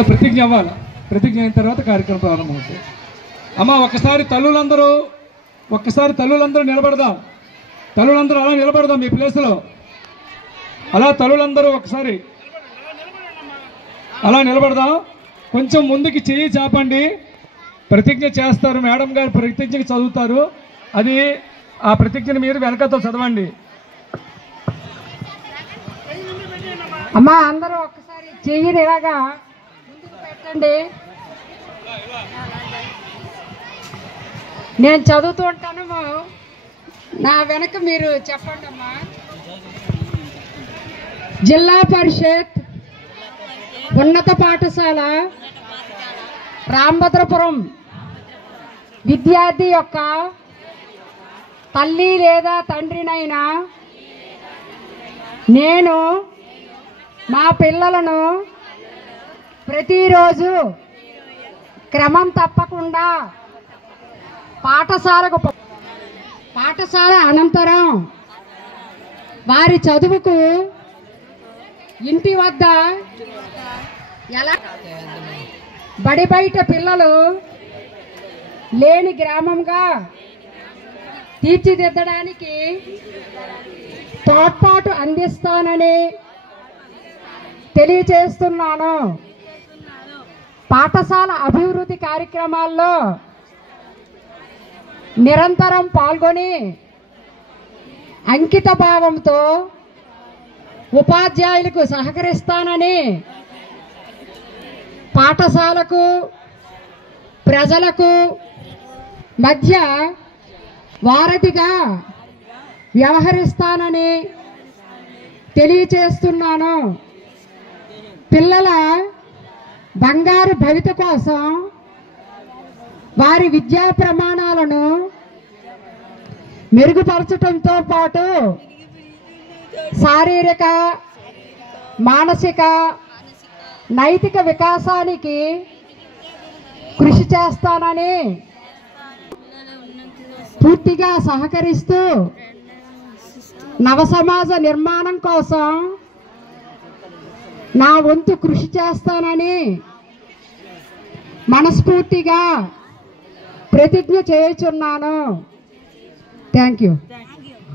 ముందు ప్రతిజ్ఞ అవ్వాలి. ప్రతిజ్ఞ అయిన తర్వాత కార్యక్రమం ప్రారంభమవుతుంది. అమ్మ ఒక్కసారి తల్లులందరూ నిలబడదాం. తల్లులందరూ అలా నిలబడదాం మీ ప్లేస్లో. అలా తల్లులందరూ ఒకసారి అలా నిలబడదాం. కొంచెం ముందుకి చెయ్యి చాపండి. ప్రతిజ్ఞ చేస్తారు, మేడం గారు ప్రతిజ్ఞ చదువుతారు. అది ఆ ప్రతిజ్ఞను మీరు వెనకతో చదవండి. అమ్మా అందరూ ఒక్కసారి చెయ్యిని ఇలాగా ముందుకు పెట్టండి. నేను చదువుతూ ఉంటాను, నా వెనక మీరు చెప్పండి అమ్మా. జిల్లా పరిషత్ ఉన్నత పాఠశాల రాంభద్రపురం విద్యార్థి యొక్క తల్లి లేదా తండ్రినైనా నేను మా పిల్లలను ప్రతిరోజు క్రమం తప్పకుండా పాఠశాల అనంతరం వారి చదువుకు ఇంటి వద్ద ఎలా బడి బయట పిల్లలు లేని గ్రామంగా తీర్చిదిద్దడానికి తోడ్పాటు అందిస్తానని తెలియజేస్తున్నాను. పాఠశాల అభివృద్ధి కార్యక్రమాల్లో నిరంతరం పాల్గొని అంకిత భావంతో ఉపాధ్యాయులకు సహకరిస్తానని పాఠశాలకు ప్రజలకు మధ్య వారధిగా వ్యవహరిస్తానని తెలియచేస్తున్నాను. పిల్లల బంగారు భవిత కోసం వారి విద్యా ప్రమాణాలను మెరుగుపరచడంతో పాటు శారీరక మానసిక నైతిక వికాసానికి కృషి చేస్తానని పూర్తిగా సహకరిస్తూ నవ సమాజ నిర్మాణం కోసం నా వంతు కృషి చేస్తానని మనస్ఫూర్తిగా ప్రతిజ్ఞ చేయుచున్నాను. Thank you.